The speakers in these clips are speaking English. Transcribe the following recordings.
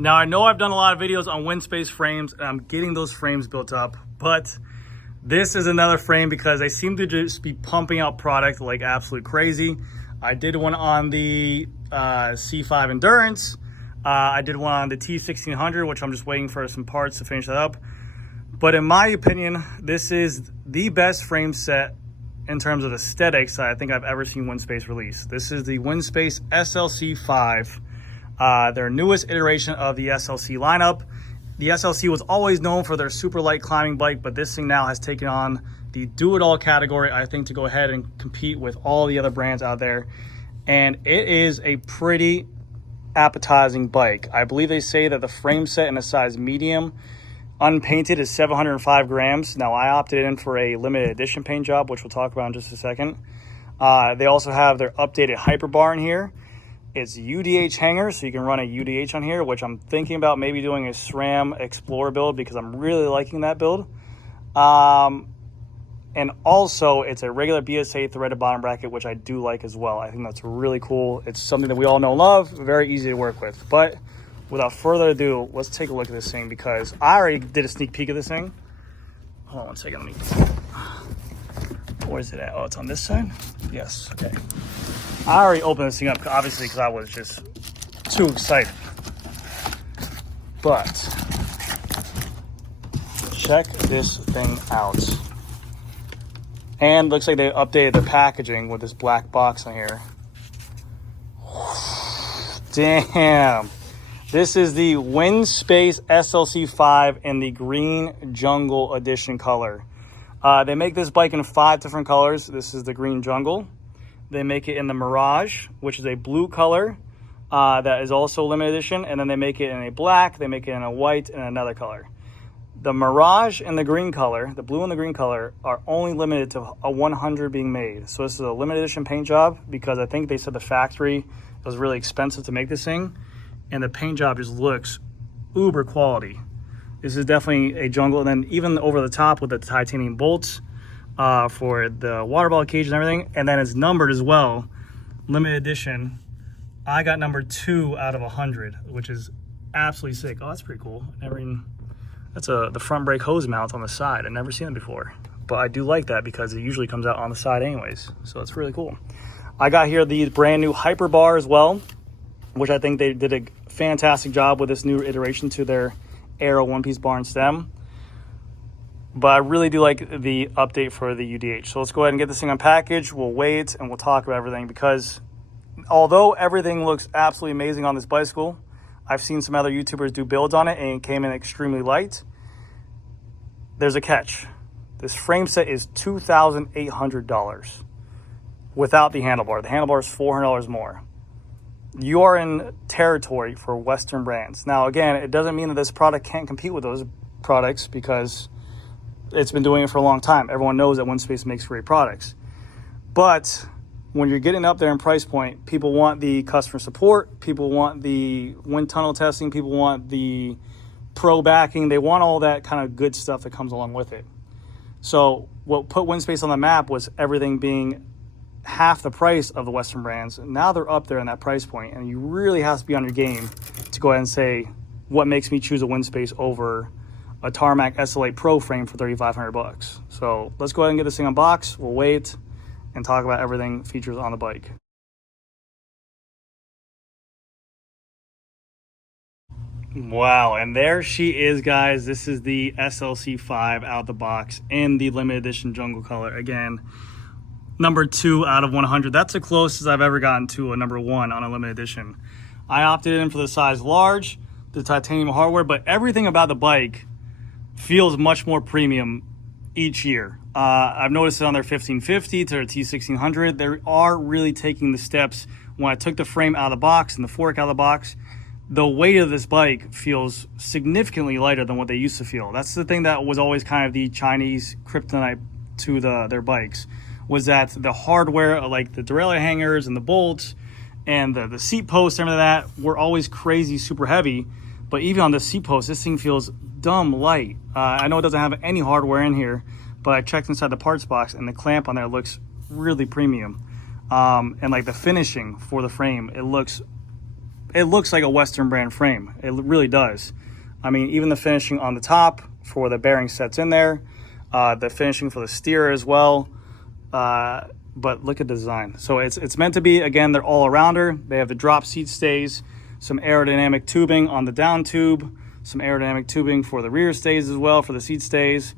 Now, I know I've done a lot of videos on Winspace frames, and I'm getting those frames built up, but this is another frame because they seem to just be pumping out product like absolute crazy. I did one on the C5 Endurance. I did one on the T1600, which I'm just waiting for some parts to finish that up. But in my opinion, this is the best frame set in terms of aesthetics that I think I've ever seen Winspace release. This is the Winspace SLC5. Their newest iteration of the SLC lineup. The SLC was always known for their super light climbing bike, but this thing now has taken on the do-it-all category, I think, to go ahead and compete with all the other brands out there. And it is a pretty appetizing bike. I believe they say that the frame set in a size medium, unpainted, is 705 grams. Now, I opted in for a limited edition paint job, which we'll talk about in just a second. They also have their updated hyperbar in here. It's UDH hanger, so you can run a UDH on here, which I'm thinking about maybe doing a SRAM Explorer build because I'm really liking that build. And also, it's a regular BSA threaded bottom bracket, which I do like as well. I think that's really cool. It's something that we all know and love, very easy to work with. But without further ado, let's take a look at this thing because I already did a sneak peek of this thing. Hold on one second, let me... Where is it at? Oh, it's on this side? Yes, okay. I already opened this thing up, obviously, because I was just too excited. But check this thing out. And looks like they updated the packaging with this black box on here. Damn. This is the Winspace SLC5 in the Green Jungle Edition color. They make this bike in 5 different colors. This is the Green Jungle. They make it in the Mirage, which is a blue color that is also limited edition. And then they make it in a black, they make it in a white, and another color. The Mirage and the green color, the blue and the green color, are only limited to a 100 being made. So this is a limited edition paint job because I think they said the factory was really expensive to make this thing. And the paint job just looks uber quality. This is definitely a jungle. And then even over the top with the titanium bolts, for the water bottle cage and everything, and then it's numbered as well, limited edition. I got number 2 out of 100, which is absolutely sick. Oh, that's pretty cool. That's the front brake hose mount on the side. I've never seen it before, but I do like that because it usually comes out on the side anyways, so it's really cool. I got here the brand new hyperbar as well, which I think they did a fantastic job with this new iteration to their aero one-piece bar and stem. But I really do like the update for the UDH. So let's go ahead and get this thing unpackaged. We'll wait and we'll talk about everything because although everything looks absolutely amazing on this bicycle, I've seen some other YouTubers do builds on it and it came in extremely light. There's a catch. This frame set is $2,800 without the handlebar. The handlebar is $400 more. You are in territory for Western brands. Now, again, it doesn't mean that this product can't compete with those products because it's been doing it for a long time. Everyone knows that Winspace makes great products. But when you're getting up there in price point, people want the customer support, people want the wind tunnel testing, people want the pro backing, they want all that kind of good stuff that comes along with it. So what put Winspace on the map was everything being half the price of the Western brands. Now they're up there in that price point, and you really have to be on your game to go ahead and say, what makes me choose a Winspace over a Tarmac SL8 Pro frame for $3,500. So let's go ahead and get this thing unboxed. We'll wait and talk about everything features on the bike. Wow, and there she is, guys. This is the SLC5 out the box in the limited edition jungle color. Again, number 2 out of 100. That's the closest I've ever gotten to a number 1 on a limited edition. I opted in for the size large, the titanium hardware, but everything about the bike feels much more premium each year. I've noticed it on their 1550 to their T1600. They are really taking the steps. When I took the frame out of the box and the fork out of the box, the weight of this bike feels significantly lighter than what they used to feel. That's the thing that was always kind of the Chinese kryptonite to their bikes, was that the hardware, like the derailleur hangers and the bolts and the seat posts and everything like that, were always crazy, super heavy. But even on the seat post, this thing feels dumb light. I know it doesn't have any hardware in here, but I checked inside the parts box and the clamp on there looks really premium. And like the finishing for the frame, it looks it looks like a Western brand frame. It really does. I mean, even the finishing on the top for the bearing sets in there, the finishing for the steer as well. But look at the design. So it's meant to be, again, they're all arounder. They have the drop seat stays, some aerodynamic tubing on the down tube, some aerodynamic tubing for the rear stays as well, for the seat stays.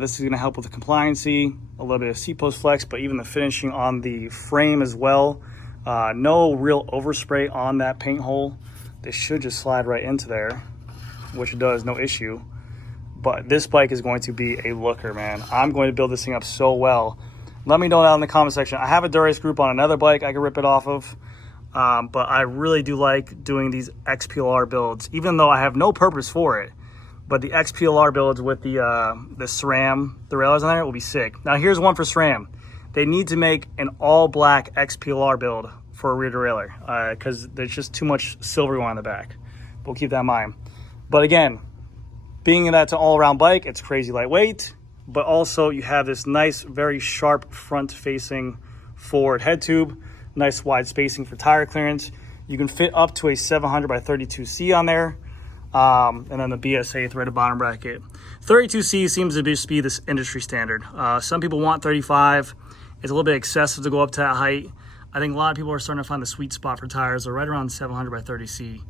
This is going to help with the compliancy, a little bit of seat post flex, but even the finishing on the frame as well. No real overspray on that paint hole. This should just slide right into there, which it does, no issue. But this bike is going to be a looker, man. I'm going to build this thing up so well. Let me know down in the comment section. I have a Durace group on another bike I can rip it off of. But I really do like doing these XPLR builds, even though I have no purpose for it. But the XPLR builds with the SRAM derailleurs on there will be sick. Now here's one for SRAM. They need to make an all black XPLR build for a rear derailleur because there's just too much silver going on the back. We'll keep that in mind. But again, being that's an all around bike, it's crazy lightweight, but also you have this nice, very sharp front facing forward head tube, nice wide spacing for tire clearance. You can fit up to a 700 by 32C on there. And then the BSA threaded bottom bracket. 32C seems to just be this industry standard. Some people want 35. It's a little bit excessive to go up to that height. I think a lot of people are starting to find the sweet spot for tires. They're right around 700 by 30C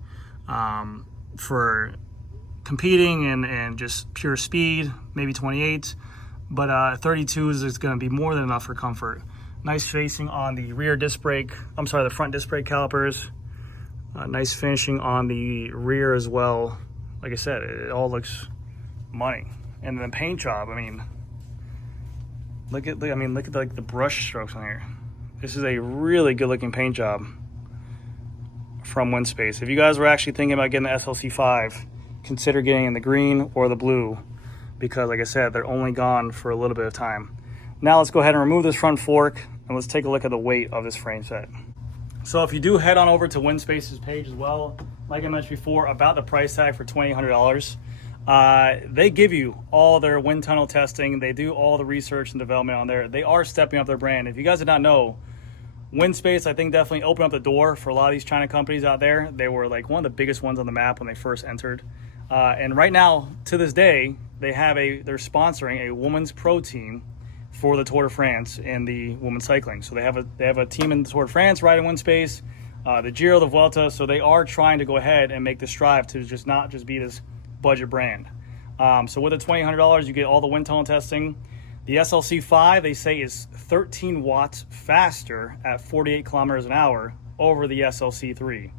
for competing and just pure speed, maybe 28. But 32 is going to be more than enough for comfort. Nice facing on the rear disc brake. I'm sorry, the front disc brake calipers. Nice finishing on the rear as well. Like I said, it all looks money. And then the paint job, I mean, look at like the brush strokes on here. This is a really good looking paint job from Winspace. If you guys were actually thinking about getting the SLC5, consider getting in the green or the blue, because like I said, they're only gone for a little bit of time. Now let's go ahead and remove this front fork and let's take a look at the weight of this frame set. So if you do head on over to Winspace's page as well, like I mentioned before about the price tag for $2,800, they give you all their wind tunnel testing. They do all the research and development on there. They are stepping up their brand. If you guys did not know, Winspace, I think, definitely opened up the door for a lot of these China companies out there. They were like one of the biggest ones on the map when they first entered. And right now, to this day, they're sponsoring a women's pro team for the Tour de France and the women's cycling. So they have a team in the Tour de France riding Winspace, the Giro, the Vuelta. So they are trying to go ahead and make the strive to not just be this budget brand. So with the $2,800, you get all the wind tunnel testing. The SLC5, they say, is 13 watts faster at 48 kilometers an hour over the SLC3.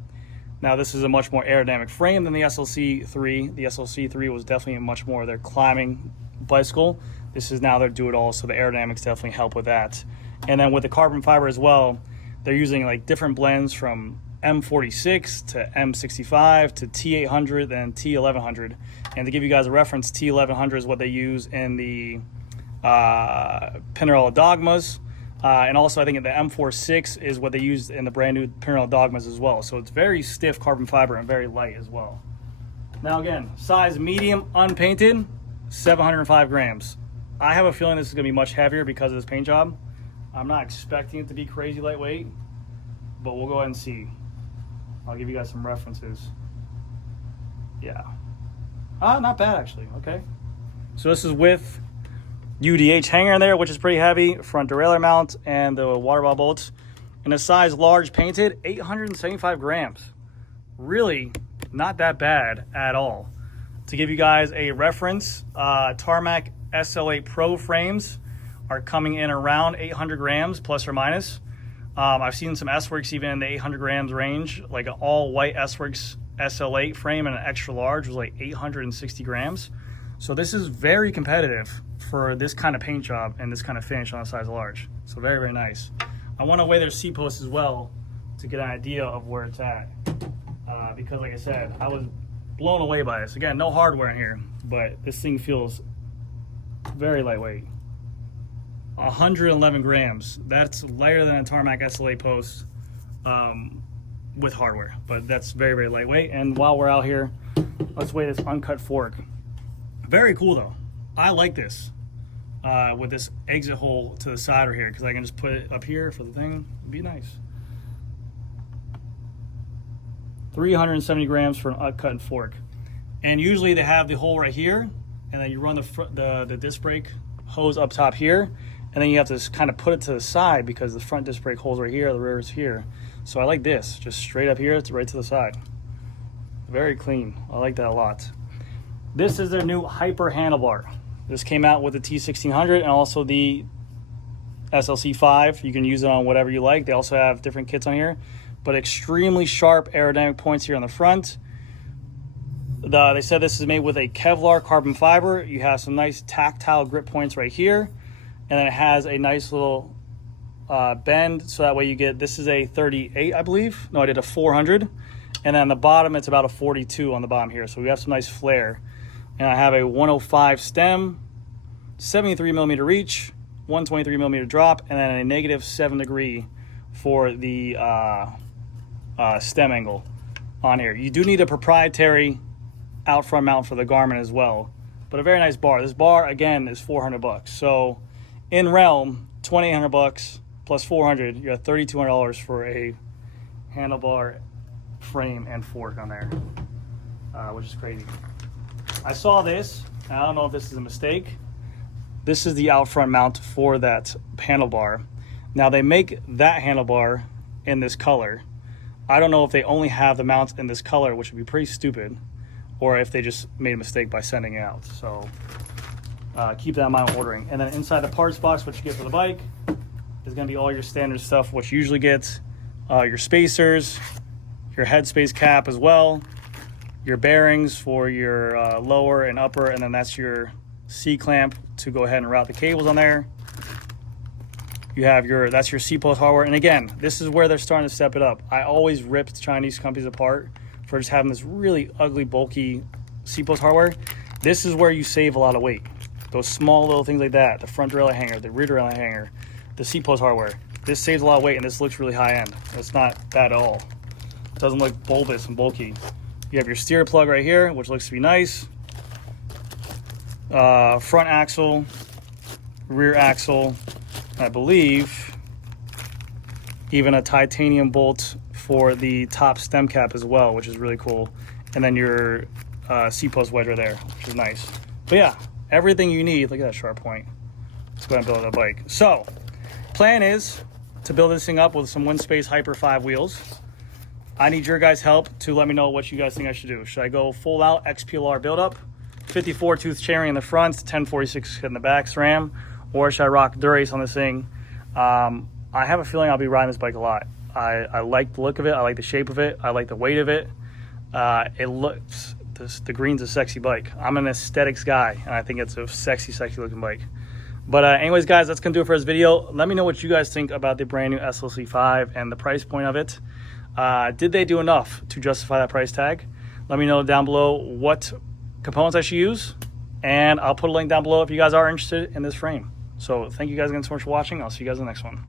Now, this is a much more aerodynamic frame than the SLC3. The SLC3 was definitely much more their climbing bicycle. This is now their do-it-all, so the aerodynamics definitely help with that. And then with the carbon fiber as well, they're using like different blends from M46 to M65 to T800 and T1100. And to give you guys a reference, T1100 is what they use in the Pinarello Dogmas. And also I think the M46 is what they use in the brand new Pinarello Dogmas as well. So it's very stiff carbon fiber and very light as well. Now again, size medium unpainted, 705 grams. I have a feeling this is going to be much heavier because of this paint job. I'm not expecting it to be crazy lightweight, but we'll go ahead and see. I'll give you guys some references. Yeah. Not bad actually, okay. So this is with UDH hanger in there, which is pretty heavy, front derailleur mount, and the water ball bolts. In a size large painted, 875 grams. Really not that bad at all. To give you guys a reference, Tarmac SL8 Pro frames are coming in around 800 grams plus or minus. I've seen some S-Works even in the 800 grams range, like an all white S-Works SL8 frame and an extra large was like 860 grams. So this is very competitive for this kind of paint job and this kind of finish on a size large. So very, very nice. I want to weigh their seat posts as well to get an idea of where it's at. Because like I said, I was blown away by this. Again, no hardware in here, but this thing feels very lightweight. 111 grams. That's lighter than a Tarmac SLA post with hardware, but that's very, very lightweight. And while we're out here, let's weigh this uncut fork. Very cool though. I like this with this exit hole to the side right here because I can just put it up here for the thing. It'd be nice. 370 grams for an uncut and fork. And usually they have the hole right here, and then you run the disc brake hose up top here, and then you have to kind of put it to the side because the front disc brake hole's right here, the rear is here. So I like this, just straight up here, it's right to the side. Very clean, I like that a lot. This is their new Hyper handlebar. This came out with the T1600 and also the SLC5. You can use it on whatever you like. They also have different kits on here, but extremely sharp aerodynamic points here on the front. They said this is made with a Kevlar carbon fiber. You have some nice tactile grip points right here, and then it has a nice little bend, so that way you get, this is a 38, I believe. No, I did a 400, and then on the bottom it's about a 42 on the bottom here, so we have some nice flare. And I have a 105 stem, 73 millimeter reach, 123 millimeter drop, and then a -7 degree for the stem angle on here. You do need a proprietary out front mount for the Garmin as well, but a very nice bar. This bar again is 400 bucks. So in realm, 2,800 bucks plus 400, you're at $3,200 for a handlebar frame and fork on there, which is crazy. I saw this, and I don't know if this is a mistake. This is the out front mount for that handlebar. Now they make that handlebar in this color. I don't know if they only have the mounts in this color, which would be pretty stupid, or if they just made a mistake by sending it out. So keep that in mind when ordering. And then inside the parts box, what you get for the bike is gonna be all your standard stuff, what you usually get, your spacers, your head space cap as well, your bearings for your lower and upper, and then that's your C-clamp to go ahead and route the cables on there. You have that's your C-post hardware. And again, this is where they're starting to step it up. I always ripped Chinese companies apart for just having this really ugly, bulky C-post hardware. This is where you save a lot of weight. Those small little things like that, the front derailleur hanger, the rear derailleur hanger, the C-post hardware. This saves a lot of weight, and this looks really high end. It's not bad at all. It doesn't look bulbous and bulky. You have your steer plug right here, which looks to be nice. Front axle, rear axle, I believe even a titanium bolt for the top stem cap as well, which is really cool. And then your C-post wedge right there, which is nice. But yeah, everything you need. Look at that sharp point. Let's go ahead and build that bike. So plan is to build this thing up with some Winspace Hyper 5 wheels. I need your guys' help to let me know what you guys think I should do. Should I go full out XPLR buildup, 54 tooth chainring in the front, 1046 in the back SRAM, or should I rock Dura-Ace on this thing? I have a feeling I'll be riding this bike a lot. I like the look of it. I like the shape of it. I like the weight of it. It looks, the green's a sexy bike. I'm an aesthetics guy, and I think it's a sexy looking bike. But anyways, guys, that's gonna do it for this video. Let me know what you guys think about the brand new SLC5 and the price point of it. Did they do enough to justify that price tag? Let me know down below what components I should use, and I'll put a link down below if you guys are interested in this frame. So thank you guys again so much for watching. I'll see you guys in the next one.